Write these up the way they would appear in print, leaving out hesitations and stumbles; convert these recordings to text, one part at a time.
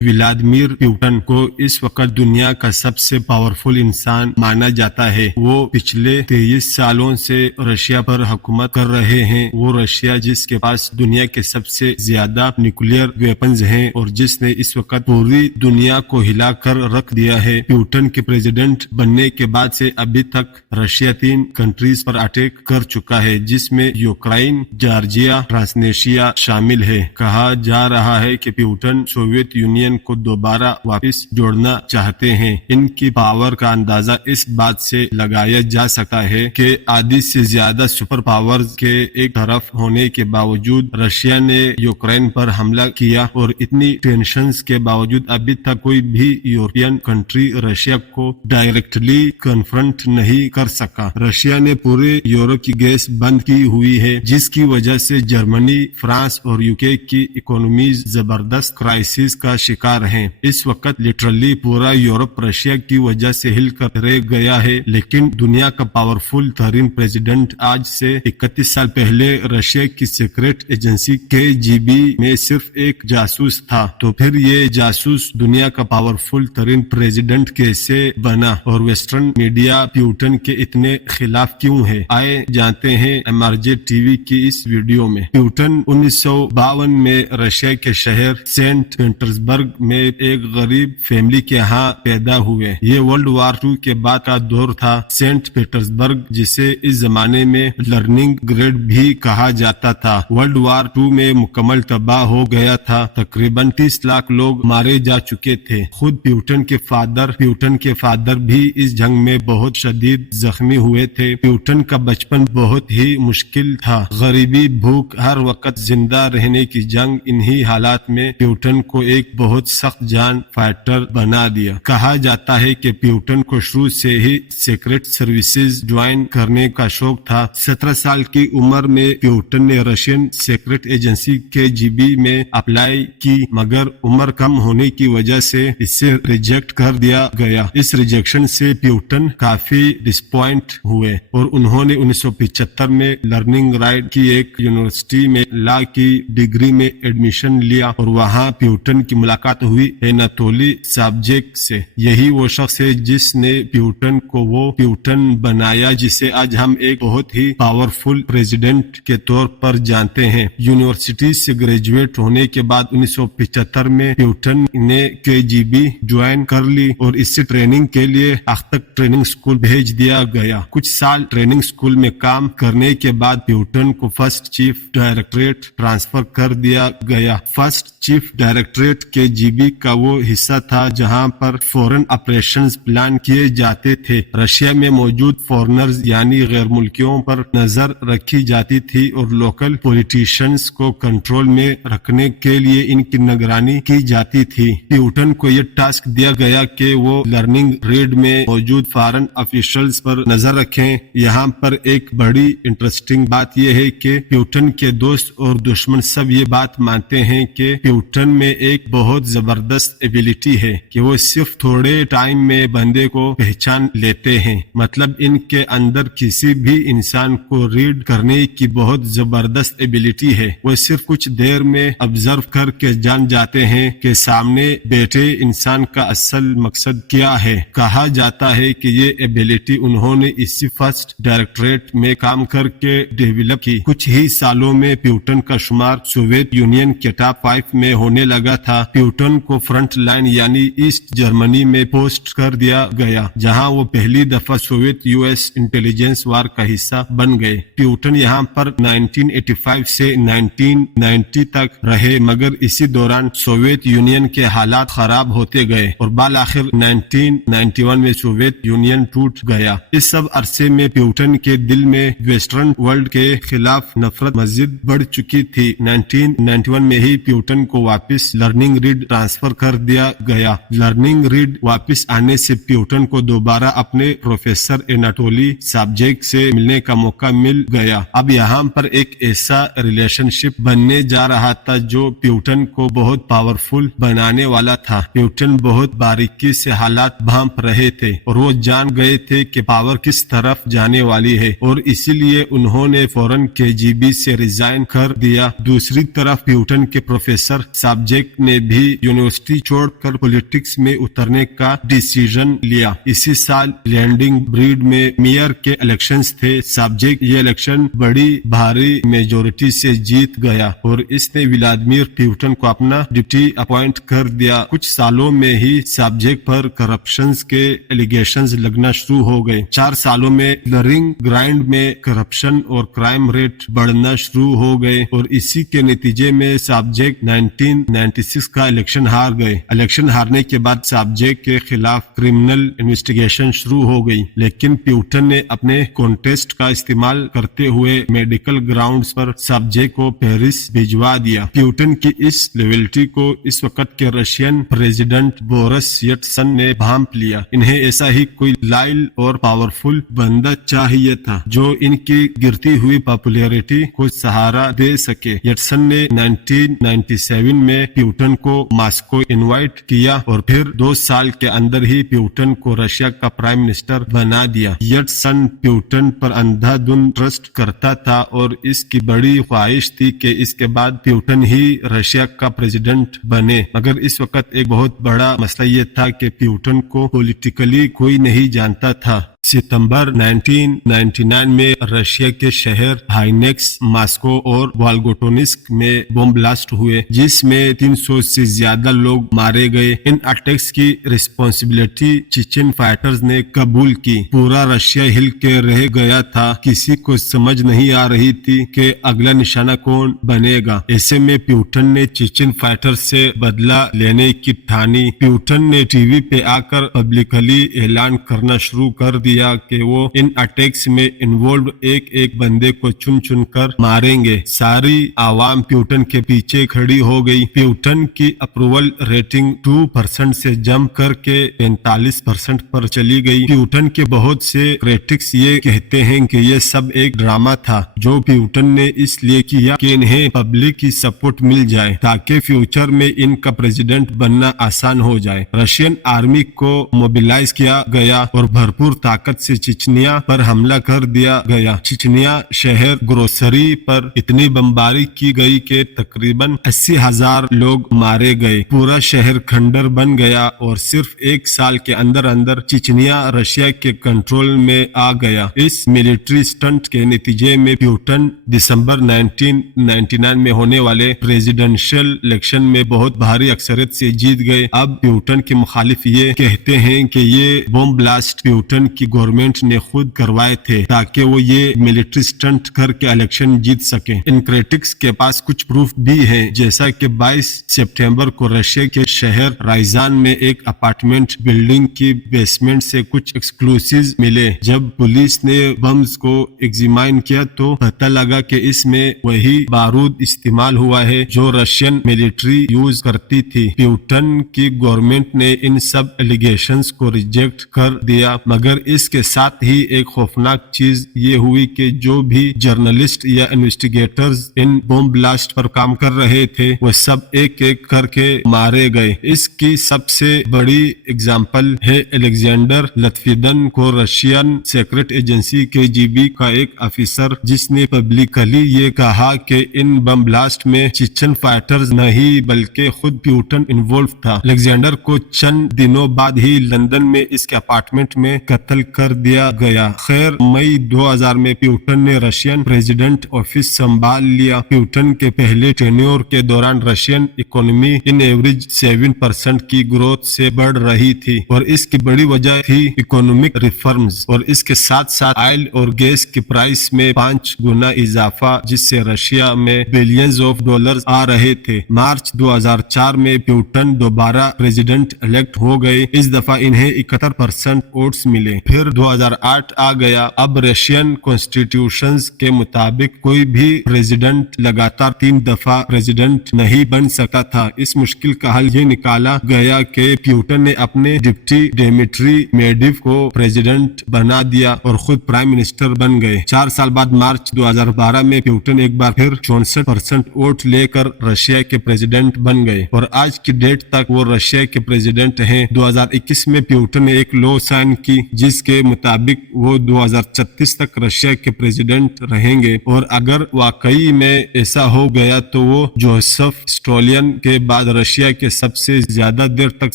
Vladimir Putin को इस वक्त दुनिया का सबसे पावरफुल इंसान माना जाता है। वो पिछले 23 सालों से रशिया पर हुकूमत कर रहे हैं। वो रशिया जिसके पास दुनिया के सबसे ज्यादा न्यूक्लियर वेपन्स हैं और जिसने इस वक्त पूरी दुनिया को हिलाकर रख दिया है। पुतिन के प्रेसिडेंट बनने के बाद से अभी तक रशिया 3 कंट्रीज पर अटैक कर चुका है, जिसमें यूक्रेन, जॉर्जिया, ट्रांसनिस्ट्रिया शामिल है। कहा जा रहा है कि पुतिन सोवियत यूनियन को दोबारा वापस जोड़ना चाहते हैं। इनकी पावर का अंदाजा इस बात से लगाया जा सकता है कि आधी से ज्यादा सुपर पावर्स के एक तरफ होने के बावजूद रशिया ने यूक्रेन पर हमला किया और इतनी टेंशंस के बावजूद अभी तक कोई भी यूरोपियन कंट्री रशिया को डायरेक्टली कन्फ्रंट नहीं कर सका। रशिया ने पूरे यूरोप की गैस बंद की हुई है, जिसकी वजह से जर्मनी, फ्रांस और यूके की इकोनॉमीज जबरदस्त क्राइसिस का शिकार हैं। इस वक्त लिटरली पूरा यूरोप रशिया की वजह से हिलकर रह गया है। लेकिन दुनिया का पावरफुल तरीन प्रेसिडेंट आज से 31 साल पहले रशिया की सीक्रेट एजेंसी KGB में सिर्फ एक जासूस था। तो फिर ये जासूस दुनिया का पावरफुल तरीन प्रेसिडेंट कैसे बना और वेस्टर्न मीडिया पुतिन के इतने खिलाफ क्यों है? आए जानते हैं MRJ टीवी की इस वीडियो में। पुतिन 1952 में रशिया के शहर सेंट पीटर्सबर्ग में एक गरीब फैमिली के यहाँ पैदा हुए। ये वर्ल्ड वॉर 2 के बाद का दौर था। सेंट पीटर्सबर्ग, जिसे इस जमाने में लर्निंग ग्रेड भी कहा जाता था, वर्ल्ड वॉर 2 में मुकम्मल तबाह हो गया था। तकरीबन 30 लाख लोग मारे जा चुके थे। खुद पुतिन के फादर भी इस जंग में बहुत शदीद जख्मी हुए थे। पुतिन का बचपन बहुत ही मुश्किल था। गरीबी, भूख, हर वक्त जिंदा रहने की जंग, इन्हीं हालात में पुतिन को एक बहुत सख्त जान फाइटर बना दिया। कहा जाता है कि पुतिन को शुरू से ही सीक्रेट सर्विसेज ज्वाइन करने का शौक था। 17 साल की उम्र में पुतिन ने रशियन सीक्रेट एजेंसी KGB में अप्लाई की, मगर उम्र कम होने की वजह से इसे रिजेक्ट कर दिया गया। इस रिजेक्शन से पुतिन काफी डिसपॉइंट हुए और उन्होंने 1975 में लर्निंग राइट की एक यूनिवर्सिटी में लॉ की डिग्री में एडमिशन लिया और वहाँ पुतिन की मुलाकात हुई एनाटोली सब्जेक्ट से। यही वो शख्स है जिसने पुतिन को वो पुतिन बनाया जिसे आज हम एक बहुत ही पावरफुल प्रेसिडेंट के तौर पर जानते हैं। यूनिवर्सिटी से ग्रेजुएट होने के बाद 1975 में पुतिन ने KGB ज्वाइन कर ली और इससे ट्रेनिंग के लिए अख्तक ट्रेनिंग स्कूल भेज दिया गया। कुछ साल ट्रेनिंग स्कूल में काम करने के बाद पुतिन को फर्स्ट चीफ डायरेक्टरेट ट्रांसफर कर दिया गया। फर्स्ट चीफ डायरेक्टरेट KGB का वो हिस्सा था जहां पर फॉरेन ऑपरेशंस प्लान किए जाते थे। रशिया में मौजूद फॉरेनर्स यानी गैर मुल्कियों पर नजर रखी जाती थी और लोकल पॉलिटिशियंस को कंट्रोल में रखने के लिए इनकी निगरानी की जाती थी। पुतिन को यह टास्क दिया गया कि वो लर्निंग रेड में मौजूद फॉरेन ऑफिशियल्स पर नजर रखें। यहाँ पर एक बड़ी इंटरेस्टिंग बात यह है कि पुतिन के दोस्त और दुश्मन सब ये बात मानते हैं कि पुतिन में एक बहुत जबरदस्त एबिलिटी है कि वो सिर्फ थोड़े टाइम में बंदे को पहचान लेते हैं। मतलब इनके अंदर किसी भी इंसान को रीड करने की बहुत जबरदस्त एबिलिटी है। वो सिर्फ कुछ देर में ऑब्जर्व करके जान जाते हैं कि सामने बैठे इंसान का असल मकसद क्या है। कहा जाता है कि ये एबिलिटी उन्होंने इसी फर्स्ट डायरेक्टरेट में काम करके डेवलप की। कुछ ही सालों में पुतिन का शुमार सोवियत यूनियन के टॉप 5 में होने लगा था। पुतिन को फ्रंट लाइन यानी ईस्ट जर्मनी में पोस्ट कर दिया गया, जहां वो पहली दफा सोवियत US इंटेलिजेंस वार का हिस्सा बन गए। पुतिन यहां पर 1985 से 1990 तक रहे, मगर इसी दौरान सोवियत यूनियन के हालात खराब होते गए और बाल आखिर 1991 में सोवियत यूनियन टूट गया। इस सब अरसे में पुतिन के दिल में वेस्टर्न वर्ल्ड के खिलाफ नफरत मजीद बढ़ चुकी थी। 1991 में ही पुतिन को वापस लर्निंग रीड ट्रांसफर कर दिया गया। लर्निंग रीड वापस आने से पुतिन को दोबारा अपने प्रोफेसर एनाटोली सब्जेक्ट से मिलने का मौका मिल गया। अब यहाँ पर एक ऐसा रिलेशनशिप बनने जा रहा था जो पुतिन को बहुत पावरफुल बनाने वाला था। पुतिन बहुत बारीकी से हालात भांप रहे थे और वो जान गए थे कि पावर किस तरफ जाने वाली है और इसीलिए उन्होंने फौरन KGB से रिजाइन कर दिया। दूसरी तरफ पुतिन के प्रोफेसर सब्जेक्ट ने भी बड़ी यूनिवर्सिटी छोड़कर पॉलिटिक्स में उतरने का डिसीजन लिया। इसी साल लैंडिंग ब्रिज में मेयर के इलेक्शंस थे। सब्जेक्ट ये इलेक्शन बड़ी भारी मेजोरिटी से जीत गया और इसने व्लादिमीर पुतिन को अपना डिप्टी अपॉइंट कर दिया। कुछ सालों में ही सब्जेक्ट पर करप्शन के एलिगेशंस लगना शुरू हो गए। 4 सालों में लरिंग ग्राइंड में करप्शन और क्राइम रेट बढ़ना शुरू हो गए और इसी के नतीजे में सब्जेक्ट 1996 का इलेक्शन हार गए। इलेक्शन हारने के बाद सब्जेक्ट के खिलाफ क्रिमिनल इन्वेस्टिगेशन शुरू हो गई, लेकिन पुतिन ने अपने कॉन्टेस्ट का इस्तेमाल करते हुए मेडिकल ग्राउंड्स पर सब्जेक्ट को पेरिस भिजवा दिया। पुतिन की इस लॉयल्टी को इस वक्त के रशियन प्रेसिडेंट बोरिस येल्त्सिन ने भांप लिया। इन्हें ऐसा ही कोई लॉयल और पावरफुल बंदा चाहिए था जो इनकी गिरती हुई पॉपुलैरिटी को सहारा दे सके। येल्त्सिन ने 1997 में पुतिन को मॉस्को इनवाइट किया और फिर 2 साल के अंदर ही पुतिन को रशिया का प्राइम मिनिस्टर बना दिया। येल्त्सिन पुतिन पर अंधाधुंध ट्रस्ट करता था और इसकी बड़ी ख्वाहिश थी कि इसके बाद पुतिन ही रशिया का प्रेसिडेंट बने। मगर इस वक्त एक बहुत बड़ा मसला ये था कि पुतिन को पॉलिटिकली कोई नहीं जानता था। सितंबर 1999 में रशिया के शहर हाइनेक्स, मॉस्को और वोल्गोटोनिस्क में बम ब्लास्ट हुए जिसमें 300 से ज्यादा लोग मारे गए। इन अटैक्स की रिस्पॉन्सिबिलिटी चेचन फाइटर्स ने कबूल की। पूरा रशिया हिल के रह गया था। किसी को समझ नहीं आ रही थी कि अगला निशाना कौन बनेगा। ऐसे में पुतिन ने चेचन फाइटर्स से बदला लेने की ठानी। पुतिन ने टीवी पे आकर पब्लिकली ऐलान करना शुरू कर दिया कि वो इन अटैक्स में इन्वॉल्व एक एक बंदे को चुन चुन कर मारेंगे। सारी आवाम पुतिन के पीछे खड़ी हो गई। पुतिन की अप्रूवल रेटिंग 2% से जंप करके 45% पर चली गई। पुतिन के बहुत से क्रिटिक्स ये कहते हैं कि ये सब एक ड्रामा था जो पुतिन ने इसलिए किया कि इन्हें पब्लिक की सपोर्ट मिल जाए ताकि फ्यूचर में इनका प्रेसिडेंट बनना आसान हो जाए। रशियन आर्मी को मोबिलाइज किया गया और भरपूर ताकत से चिचनिया पर हमला कर दिया गया। चिचनिया शहर ग्रोसरी पर इतनी बमबारी की गई कि तकरीबन 80,000 लोग मारे गए। पूरा शहर खंडर बन गया और सिर्फ 1 साल के अंदर अंदर चिचनिया रशिया के कंट्रोल में आ गया। इस मिलिट्री स्टंट के नतीजे में पुतिन दिसंबर 1999 में होने वाले प्रेसिडेंशियल इलेक्शन में बहुत भारी अक्सरियत से जीत गए। अब पुतिन के मुखालिफ ये कहते हैं कि ये बम ब्लास्ट पुतिन की गवर्नमेंट ने खुद करवाए थे ताकि वो ये मिलिट्री स्टंट करके इलेक्शन जीत सके। इन क्रिटिक्स के पास कुछ प्रूफ भी है, जैसा कि 22 सितंबर को रशिया के शहर राइजान में एक अपार्टमेंट बिल्डिंग की बेसमेंट से कुछ एक्सप्लोसिव्स मिले। जब पुलिस ने बम्स को एग्जामिन किया तो पता लगा कि इसमें वही बारूद इस्तेमाल हुआ है जो रशियन मिलिट्री यूज करती थी। पुतिन की गवर्नमेंट ने इन सब एलिगेशंस को रिजेक्ट कर दिया, मगर इसके साथ ही एक खौफनाक चीज ये हुई कि जो भी जर्नलिस्ट या इन्वेस्टिगेटर्स इन बम ब्लास्ट पर काम कर रहे थे वो सब एक एक करके मारे गए। इसकी सबसे बड़ी एग्जाम्पल है अलेक्जेंडर लतफिदन को, रशियन सीक्रेट एजेंसी KGB का एक ऑफिसर, जिसने पब्लिकली ये कहा कि इन बम ब्लास्ट में चेचन फाइटर्स नहीं बल्कि खुद पुतिन इन्वॉल्व था। अलेक्जेंडर को चंद दिनों बाद ही लंदन में इसके अपार्टमेंट में कत्ल कर दिया गया। खैर, मई 2000 में पुतिन ने रशियन प्रेसिडेंट ऑफिस संभाल लिया। पुतिन के पहले टेन्योर के दौरान रशियन इकोनॉमी इन एवरेज 7% की ग्रोथ से बढ़ रही थी और इसकी बड़ी वजह थी इकोनॉमिक रिफॉर्म्स और इसके साथ साथ ऑयल और गैस की प्राइस में 5 गुना इजाफा, जिससे रशिया में बिलियंस ऑफ डॉलर्स आ रहे थे। मार्च 2004 में पुतिन दोबारा प्रेसिडेंट इलेक्ट हो गए। इस दफा इन्हें 71% वोट्स मिले। फिर 2008 आ गया। अब रशियन कॉन्स्टिट्यूशन के मुताबिक कोई भी प्रेसिडेंट लगातार 3 दफा प्रेसिडेंट नहीं बन सकता था। इस मुश्किल का हल ये निकाला गया कि पुतिन ने अपने डिप्टी डिमिट्री मेडवेदेव को प्रेसिडेंट बना दिया और खुद प्राइम मिनिस्टर बन गए। 4 साल बाद मार्च 2012 में पुतिन एक बार फिर 64% वोट लेकर रशिया के प्रेसिडेंट बन गए और आज की डेट तक वो रशिया के प्रेसिडेंट हैं। 2021 में पुतिन ने एक लॉ साइन की जिसके के मुताबिक वो 2036 तक रशिया के प्रेसिडेंट रहेंगे, और अगर वाकई में ऐसा हो गया तो वो जोसेफ स्टोलियन के बाद रशिया के सबसे ज्यादा देर तक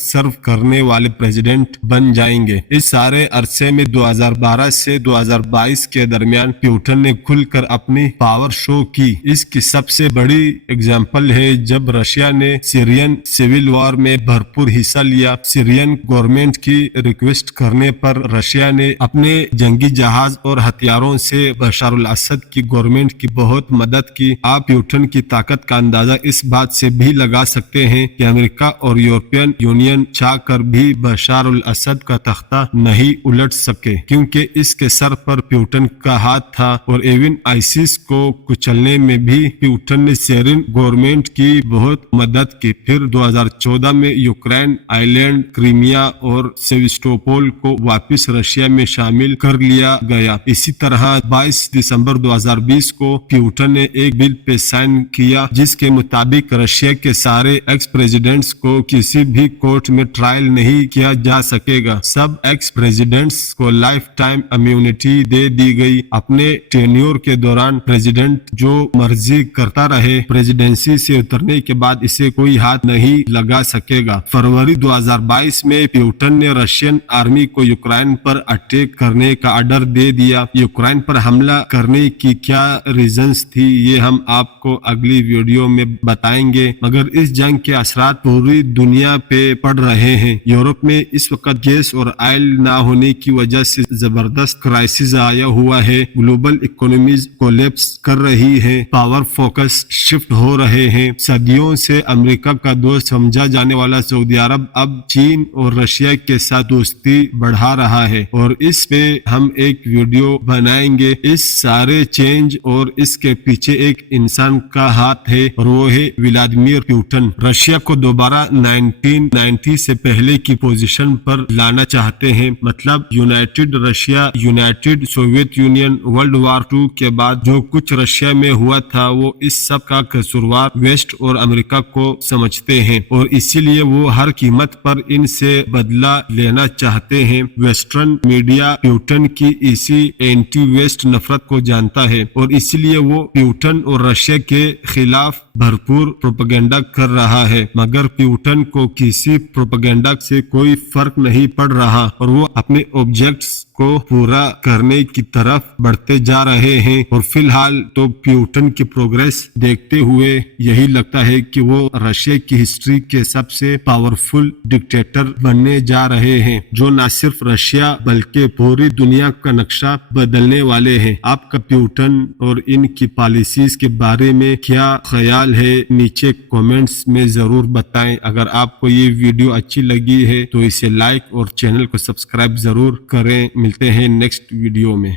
सर्व करने वाले प्रेसिडेंट बन जाएंगे। इस सारे अरसे में 2012 से 2022 के दरमियान प्यूटन ने खुलकर अपनी पावर शो की। इसकी सबसे बड़ी एग्जाम्पल है जब रशिया ने सीरियन सिविल वॉर में भरपूर हिस्सा लिया। सीरियन गवर्नमेंट की रिक्वेस्ट करने पर रशिया ने अपने जंगी जहाज और हथियारों से बशर अल असद की गवर्नमेंट की बहुत मदद की। आप प्यूटन की ताकत का अंदाजा इस बात से भी लगा सकते हैं कि अमेरिका और यूरोपियन यूनियन चाहकर भी बशर अल असद का तख्ता नहीं उलट सके, क्योंकि इसके सर पर प्यूटन का हाथ था। और एविन आईसिस को कुचलने में भी प्यूटन ने सीरियन गवर्नमेंट की बहुत मदद की। फिर 2014 में यूक्रेन, आइलैंड, क्रीमिया और सेविस्टोपोल को वापस रशिया में शामिल कर लिया गया। इसी तरह 22 दिसंबर 2020 को प्यूटन ने एक बिल पे साइन किया जिसके मुताबिक रशिया के सारे एक्स प्रेसिडेंट्स को किसी भी कोर्ट में ट्रायल नहीं किया जा सकेगा। सब एक्स प्रेसिडेंट्स को लाइफ टाइम इम्यूनिटी दे दी गई। अपने टेन्योर के दौरान प्रेसिडेंट जो मर्जी करता रहे, प्रेसिडेंसी से उतरने के बाद इसे कोई हाथ नहीं लगा सकेगा। फरवरी 2022 में प्यूटन ने रशियन आर्मी को यूक्रेन पर अटैक करने का ऑर्डर दे दिया। यूक्रेन पर हमला करने की क्या रीजंस थी ये हम आपको अगली वीडियो में बताएंगे, मगर इस जंग के असरात पूरी दुनिया पे पड़ रहे हैं। यूरोप में इस वक्त गैस और ऑयल ना होने की वजह से जबरदस्त क्राइसिस आया हुआ है। ग्लोबल इकोनॉमीज कोलैप्स कर रही है, पावर फोकस शिफ्ट हो रहे हैं। सदियों से अमेरिका का दोस्त समझा जाने वाला सऊदी अरब अब चीन और रशिया के साथ दोस्ती बढ़ा रहा है, और इस पे हम एक वीडियो बनाएंगे। इस सारे चेंज और इसके पीछे एक इंसान का हाथ है, और वो है व्लादिमीर प्यूटन। रशिया को दोबारा 1990 से पहले की पोजीशन पर लाना चाहते हैं, मतलब United Russia, United Soviet union. World war 2 के बाद जो कुछ रशिया में हुआ था वो इस सब का कसूरवार वेस्ट और अमेरिका को समझते हैं, और इसीलिए वो हर कीमत पर इनसे बदला लेना चाहते हैं। वेस्टर्न मीडिया प्यूटन की इसी एंटी वेस्ट नफरत को जानता है, और इसीलिए वो प्यूटन और रशिया के खिलाफ भरपूर प्रोपेगेंडा कर रहा है। मगर प्यूटन को किसी प्रोपेगेंडा से कोई फर्क नहीं पड़ रहा, और वो अपने ऑब्जेक्ट्स को पूरा करने की तरफ बढ़ते जा रहे हैं। और फिलहाल तो प्यूटन की प्रोग्रेस देखते हुए यही लगता है कि वो रशिया की हिस्ट्री के सबसे पावरफुल डिक्टेटर बनने जा रहे हैं, जो न सिर्फ रशिया बल्कि पूरी दुनिया का नक्शा बदलने वाले हैं। आपका प्यूटन और इनकी पॉलिसीज के बारे में क्या ख्याल है, नीचे कमेंट्स में जरूर बताएं। अगर आपको ये वीडियो अच्छी लगी है तो इसे लाइक और चैनल को सब्सक्राइब जरूर करें। मिलते हैं नेक्स्ट वीडियो में।